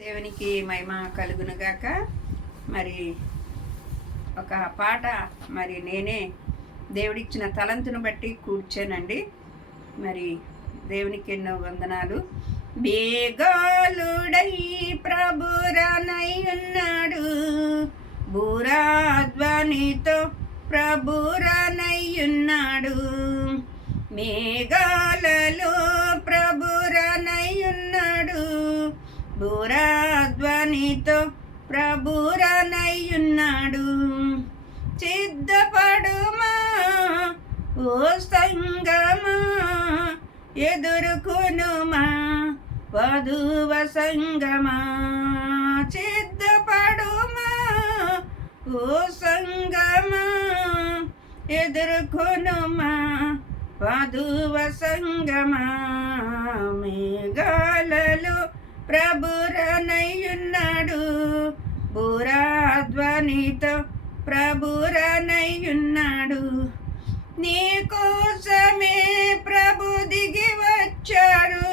దేవునికి మహిమ కలుగునుగాక. మరి ఒక పాట మరి నేనే దేవుడిచ్చిన తలంతును బట్టి కూర్చానండి. మరి దేవునికి ఎన్నో వందనాలు. బేగాలుడై ప్రభురానై ఉన్నాడు, బూరాధ్వనితో ప్రభురానై ఉన్నాడు. మేఘాలలో ప్రభురానై ఉన్నాడు, బూరాధ్వనితో ప్రభురానై ఉన్నాడు. సిద్ధపడుమా ఓ సంగమా, ఎదుర్కొనుమా వధువ సంగమా. సిద్ధపడుమా ఓ సంగమా, ఎదుర్కొనుమా వధువ సంగమా. మేఘాలలో ప్రభురానై ఉన్నాడు, బూరాధ్వనితో ప్రభురానై ఉన్నాడు. నీ కోసమే ప్రభు దిగి వచ్చాడు,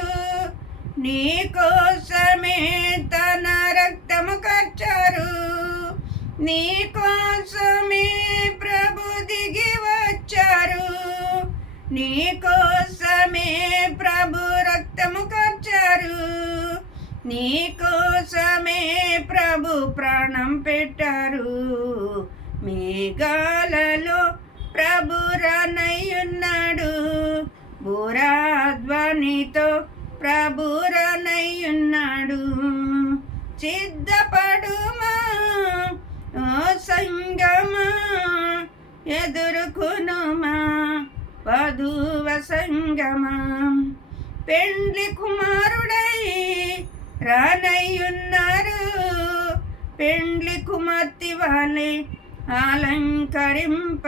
నీ కోసమే తన రక్తము కార్చారు. నీ కోసమే ప్రభు దిగి వచ్చారు, నీ కోసమే ప్రభు రక్తము కార్చారు. నీ కోసమే ప్రభు ప్రాణం పెట్టారు. మేఘాలలో ప్రభురానై ఉన్నాడు, బూరాధ్వనితో ప్రభురానై ఉన్నాడు. సిద్ధపడుమా ఓ సంగమా, ఎదుర్కొనుమా వధువ సంగమా. పెండ్లి కుమారుడై రానై ఉన్నారు, పెండ్లి కుమార్తె వాళ్ళే అలంకరింపబడుమా.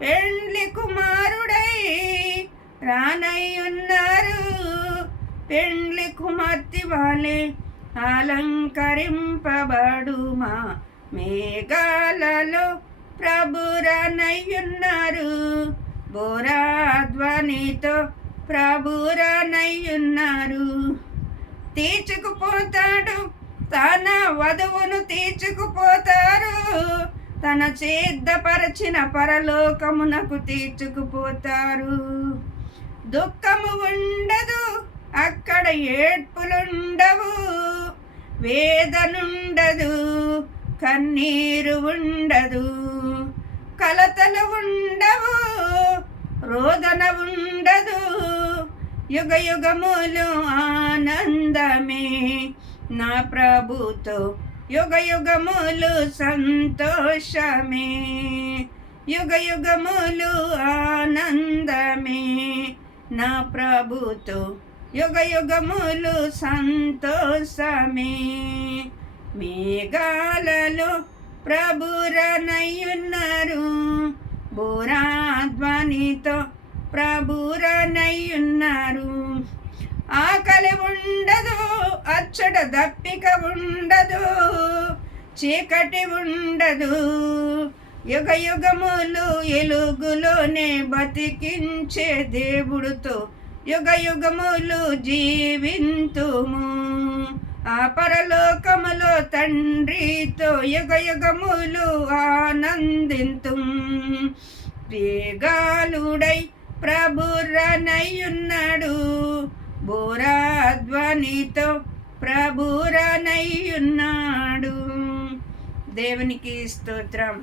పెండ్లి కుమారుడై రానై ఉన్నారు, పెండ్లి కుమార్తె వాళ్ళే అలంకరింపబడుమా. మేఘాలలో ప్రభురానై ఉన్నారు, బూరాధ్వనితో ప్రభురానై ఉన్నారు. తీర్చుకుపోతాడు తన వధువును, తీర్చుకుపోతారు తన సిద్ధపరచిన పరలోకమునకు తీర్చుకుపోతారు. దుఃఖము ఉండదు అక్కడ, ఏడ్పులుండవు, వేదనుండదు, కన్నీరు ఉండదు, కలతలు ఉండవు, రోదన ఉండదు. యుగ యుగములు ఆనందమే నా ప్రభుతో, యుగ యుగములు సంతోషమే, యుగ యుగములు ఆనందమే నా ప్రభుతో, యుగ యుగములు సంతోషమే. మేఘాలలో ప్రభురానై ఉన్నారు, బూరాధ్వనితో ప్రభురానై ఉన్నారు. ఆకలి ఉండదు అచ్చట, దప్పిక ఉండదు, చీకటి ఉండదు. యుగ యుగములు ఎలుగులోనే బతికించే దేవుడితో యుగ యుగములు జీవింతుము. ఆ పరలోకములో తండ్రితో యుగ యుగములు ఆనందింతుం. వేగాలుడై ప్రభురానై ఉన్నాడు, బూరాధ్వనితో ప్రభురానై ఉన్నాడు. దేవునికి స్తోత్రం.